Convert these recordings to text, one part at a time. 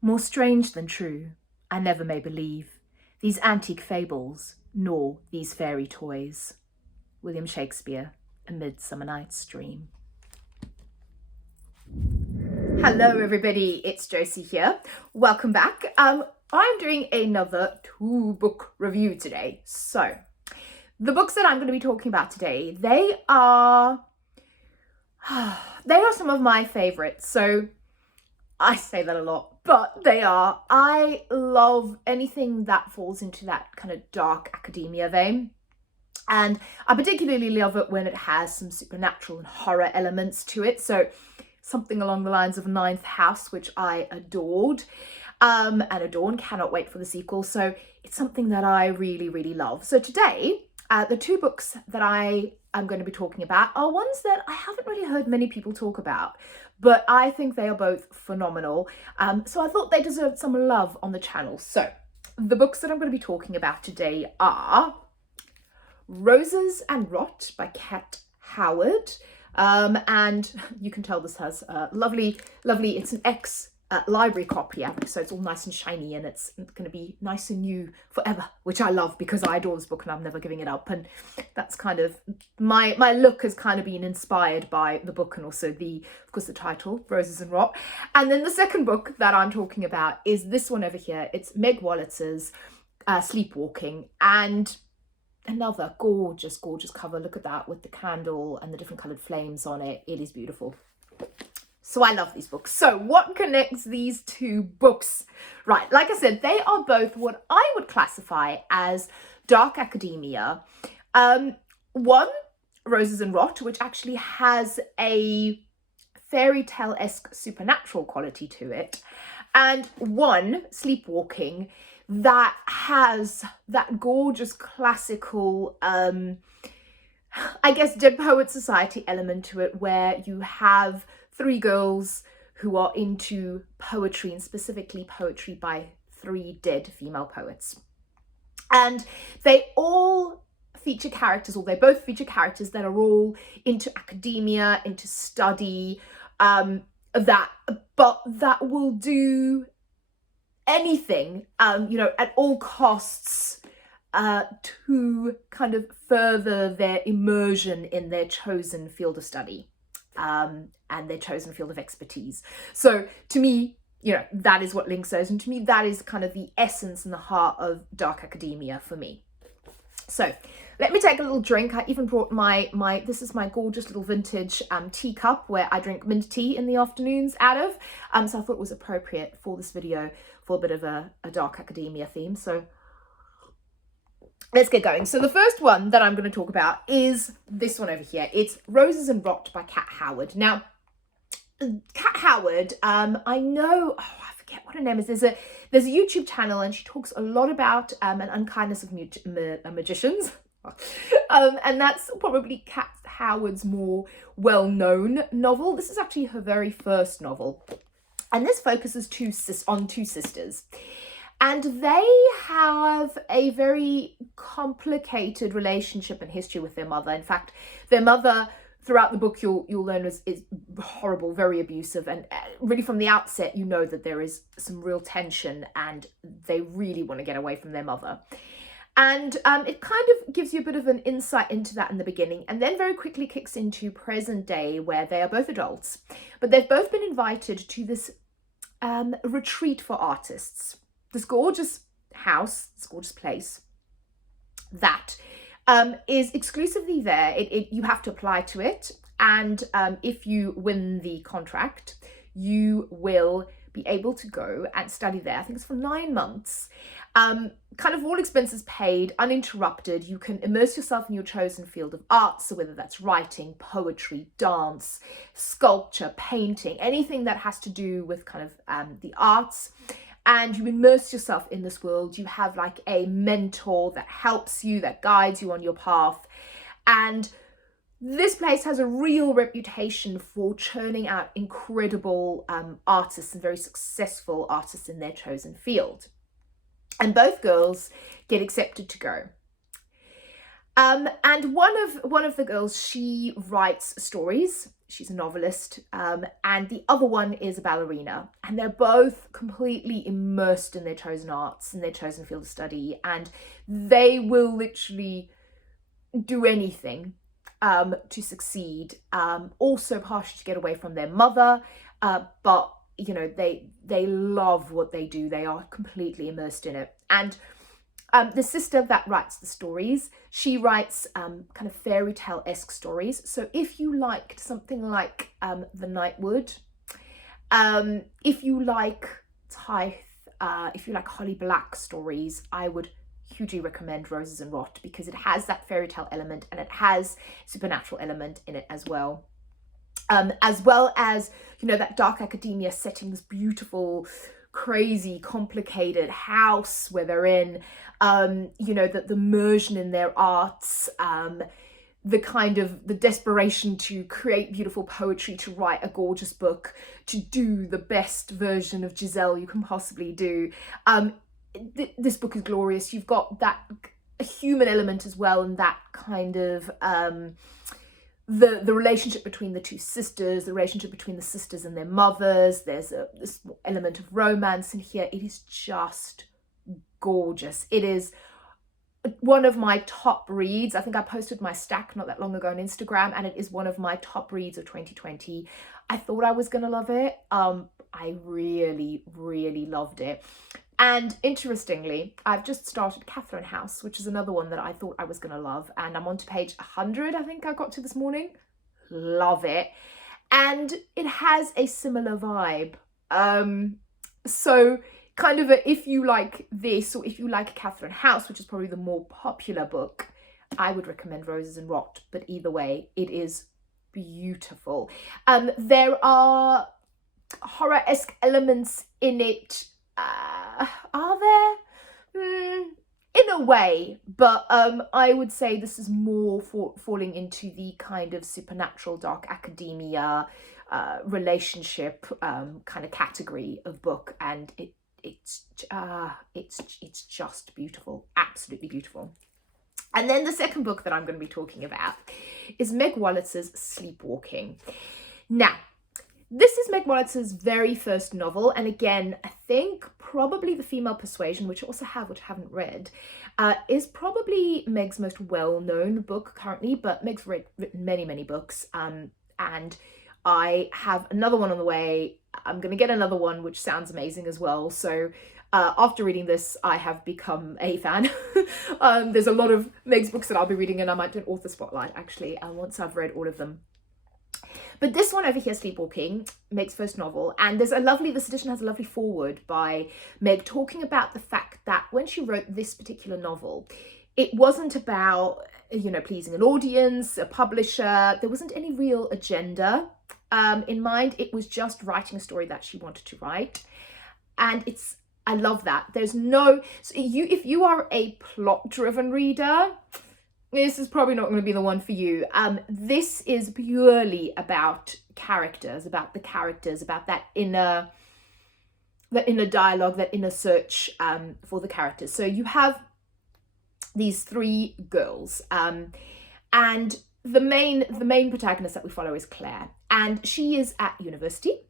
More strange than true, I never may believe these antique fables, nor these fairy toys. William Shakespeare, A Midsummer Night's Dream. Hello everybody, it's Josie here. Welcome back. I'm doing another 2-book review today. So, the books that I'm going to be talking about today, they are some of my favorites. So, I say that a lot, but they are. I love anything that falls into that kind of dark academia vein. And I particularly love it when it has some supernatural and horror elements to it. So something along the lines of Ninth House, which I adored and adore and cannot wait for the sequel. So it's something that I really, really love. So today, the 2 books that I am going to be talking about are ones that I haven't really heard many people talk about, but I think they are both phenomenal. So I thought they deserved some love on the channel. So the books that I'm going to be talking about today are Roses and Rot by Kat Howard. And you can tell this has lovely, it's an library copy, so it's all nice and shiny and it's going to be nice and new forever, which I love because I adore this book and I'm never giving it up. And that's kind of my look has kind of been inspired by the book and also of course the title, Roses and Rot. And then the second book that I'm talking about is this one over here. It's Meg Wollitz's Sleepwalking, and another gorgeous cover. Look at that with the candle and the different coloured flames on it. It is beautiful. So I love these books. So what connects these 2 books? Right, like I said, they are both what I would classify as dark academia. One, Roses and Rot, which actually has a fairy tale-esque supernatural quality to it. And one, Sleepwalking, that has that gorgeous classical, I guess, Dead Poet Society element to it, where you have 3 girls who are into poetry, and specifically poetry by 3 dead female poets. And they all feature characters, or they both feature characters that are all into academia, into study, that will do anything, at all costs, to kind of further their immersion in their chosen field of study, and their chosen field of expertise. So to me, that is what links those, and to me that is kind of the essence and the heart of dark academia for me. So let me take a little drink. I even brought this is my gorgeous little vintage teacup where I drink mint tea in the afternoons out of. So I thought it was appropriate for this video for a bit of a dark academia theme. So let's get going. So the first one that I'm going to talk about is this one over here. It's Roses and Rot by Kat Howard. Now, Kat Howard, I know, I forget what her name is. There's a YouTube channel and she talks a lot about an unkindness of magicians. And that's probably Kat Howard's more well-known novel. This is actually her very first novel. And this focuses on 2 sisters. And they have a very complicated relationship and history with their mother. In fact, their mother, throughout the book, you'll learn is horrible, very abusive. And really from the outset, you know that there is some real tension and they really want to get away from their mother. And it kind of gives you a bit of an insight into that in the beginning, and then very quickly kicks into present day where they are both adults, but they've both been invited to this retreat for artists, this gorgeous house, this gorgeous place that is exclusively there. You have to apply to it, and if you win the contract, you will be able to go and study there. I think it's for 9 months. Kind of all expenses paid, uninterrupted. You can immerse yourself in your chosen field of art, so whether that's writing, poetry, dance, sculpture, painting, anything that has to do with kind of the arts, and you immerse yourself in this world. You have like a mentor that helps you, that guides you on your path, and this place has a real reputation for churning out incredible artists and very successful artists in their chosen field. And both girls get accepted to go. And one of the girls, she writes stories she's a novelist, and the other one is a ballerina, and they're both completely immersed in their chosen arts and their chosen field of study, and they will literally do anything to succeed, also partially to get away from their mother, but you know, they love what they do. They are completely immersed in it. And the sister that writes the stories, she writes kind of fairy tale-esque stories. So if you liked something like The Nightwood, if you like Tithe, if you like Holly Black stories, I would hugely recommend Roses and Rot, because it has that fairy tale element and it has supernatural element in it as well. As well as, you know, that dark academia setting, this beautiful, crazy, complicated house where they're in, you know, the immersion in their arts, the kind of the desperation to create beautiful poetry, to write a gorgeous book, to do the best version of Giselle you can possibly do. This book is glorious. You've got that human element as well, and that kind of the relationship between the two sisters, the relationship between the sisters and their mothers. There's this element of romance in here. It is just gorgeous. It is one of my top reads. I think I posted my stack not that long ago on Instagram, and it is one of my top reads of 2020. I thought I was gonna love it. I really, really loved it. And interestingly, I've just started Catherine House, which is another one that I thought I was going to love. And I'm on to page 100, I think I got to this morning. Love it. And it has a similar vibe. So kind of if you like this, or if you like Catherine House, which is probably the more popular book, I would recommend Roses and Rot. But either way, it is beautiful. There are horror-esque elements in it. Are there? In a way, but I would say this is more falling into the kind of supernatural dark academia relationship kind of category of book, and it's just beautiful, absolutely beautiful. And then the second book that I'm going to be talking about is Meg Wollitz's Sleepwalking. Now, this is Meg Wollitz's very first novel, and again, I think probably The Female Persuasion, which I also have, which I haven't read, is probably Meg's most well-known book currently, but Meg's written many, many books, and I have another one on the way. I'm going to get another one, which sounds amazing as well, so after reading this, I have become a fan. There's a lot of Meg's books that I'll be reading, and I might do an author spotlight, actually, once I've read all of them. But this one over here, Sleepwalking, Meg's first novel, and this edition has a lovely foreword by Meg talking about the fact that when she wrote this particular novel, it wasn't about, you know, pleasing an audience, a publisher. There wasn't any real agenda in mind. It was just writing a story that she wanted to write. And I love that. There's no, so if you are a plot-driven reader, this is probably not going to be the one for you. This is purely about characters, about that inner dialogue, that inner search for the characters. So you have these three girls, and the main protagonist that we follow is Claire, and she is at university.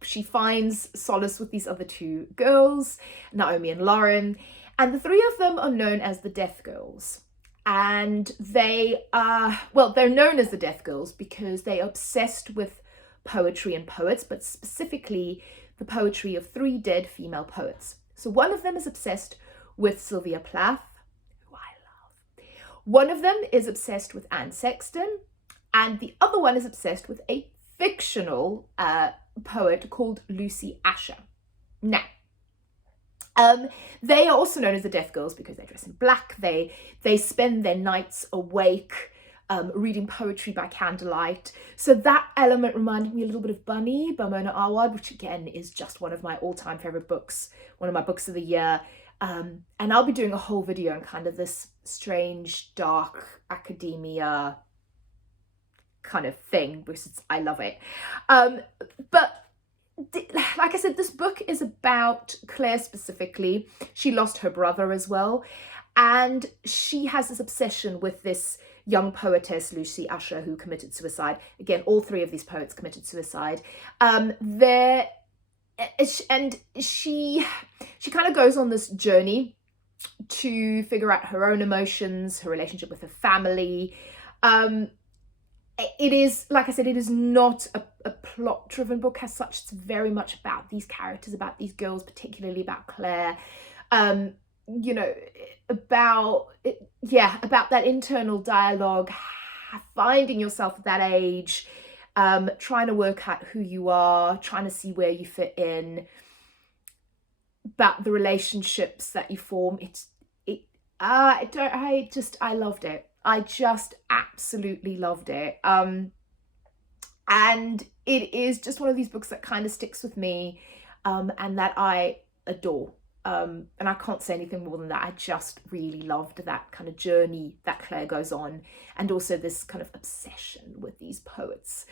She finds solace with these other two girls, Naomi and Lauren, and the three of them are known as the Death Girls. And they are, well, they're known as the Death Girls because they are obsessed with poetry and poets, but specifically the poetry of three dead female poets. So one of them is obsessed with Sylvia Plath, who I love. One of them is obsessed with Anne Sexton, and the other one is obsessed with a fictional poet called Lucy Asher. Now, they are also known as the Death Girls because they dress in black. They spend their nights awake, reading poetry by candlelight. So that element reminded me a little bit of Bunny by Mona Awad, which again is just one of my all-time favorite books, one of my books of the year. And I'll be doing a whole video on kind of this strange, dark academia kind of thing because I love it. But like I said, this book is about Claire specifically. She lost her brother as well, and she has this obsession with this young poetess Lucy Usher, who committed suicide. Again, all three of these poets committed suicide. There and she kind of goes on this journey to figure out her own emotions, her relationship with her family. It is, like I said, it is not a plot-driven book as such. It's very much about these characters, about these girls, particularly about Claire. You know, about that internal dialogue, finding yourself at that age, trying to work out who you are, trying to see where you fit in, about the relationships that you form. I loved it. I just absolutely loved it. And it is just one of these books that kind of sticks with me, and that I adore. And I can't say anything more than that. I just really loved that kind of journey that Claire goes on, and also this kind of obsession with these poets.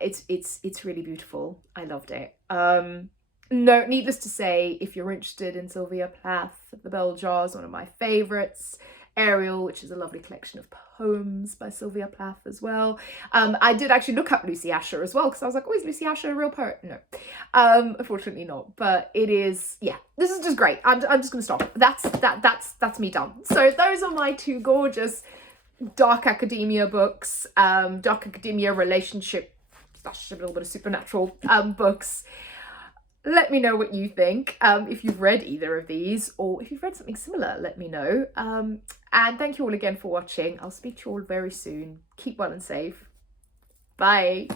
It's really beautiful. I loved it. No, needless to say, if you're interested in Sylvia Plath, The Bell Jar is one of my favourites. Ariel, which is a lovely collection of poems by Sylvia Plath as well. I did actually look up Lucy Usher as well, because I was like, oh, is Lucy Usher a real poet? No, unfortunately not. But it is, yeah, this is just great. I'm just gonna stop. That's me done. So those are my two gorgeous dark academia books, dark academia relationship / a little bit of supernatural books. Let me know what you think. If you've read either of these, or if you've read something similar, let me know. And thank you all again for watching. I'll speak to you all very soon. Keep well and safe. Bye.